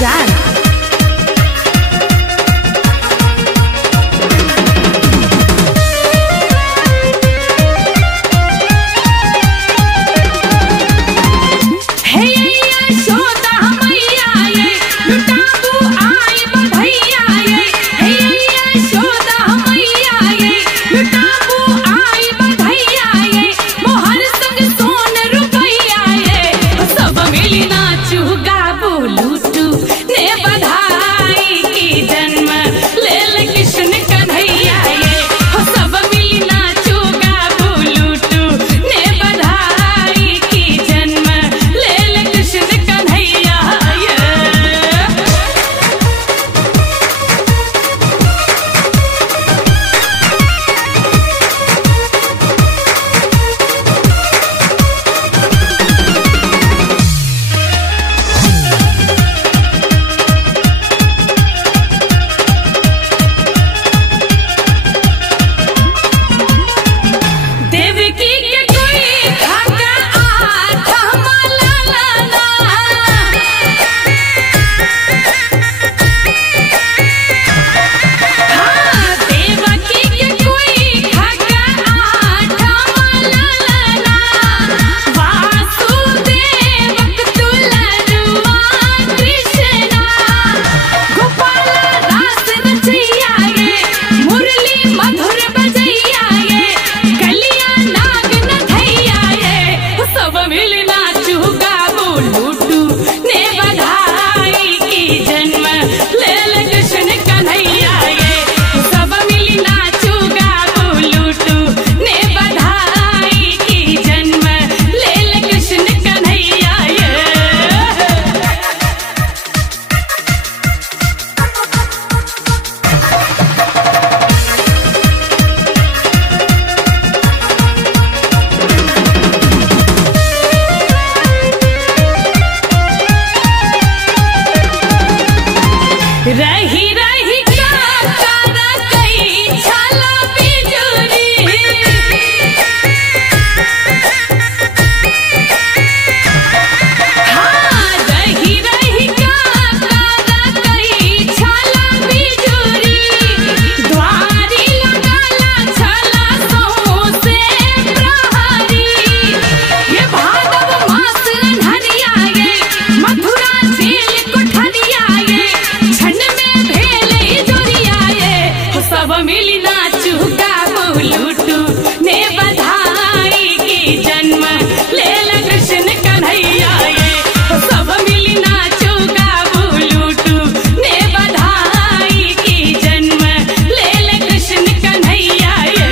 जान। रही रही कई छाला बिजुरी हाँ रही रही कई छाला बिजुरी द्वारी लगाला छाला सो से प्रहरी ये भादव मास अन्हरिया ये मथुरा जेल कोठरिया ये सब मिली नाचू गाबू लूटू ने बधाई की जन्म लेल कृष्ण कन्हैया ये सब मिली नाचू गाबू लूटू ने बधाई की जन्म लेल कृष्ण कन्हैया ये।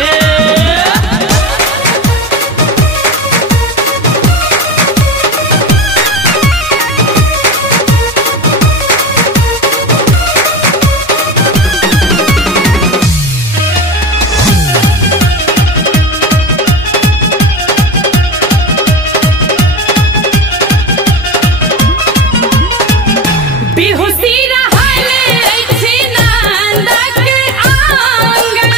बिहुसी रहले छी नंदक आंगन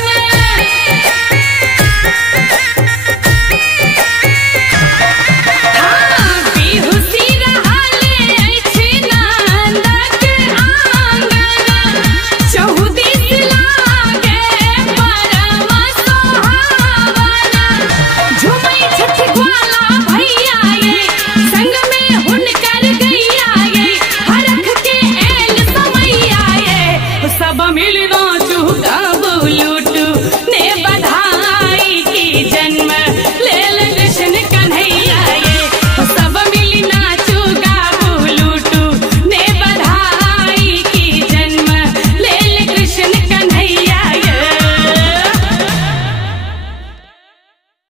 हाँ बिहुसी रहले छी नंदक आंगन चहुदिस लागे परम सोहावन झुमै छथि ग्वाला भैया ये संग में हुनकर गैया ये हरख के एल समैया ये सब मिल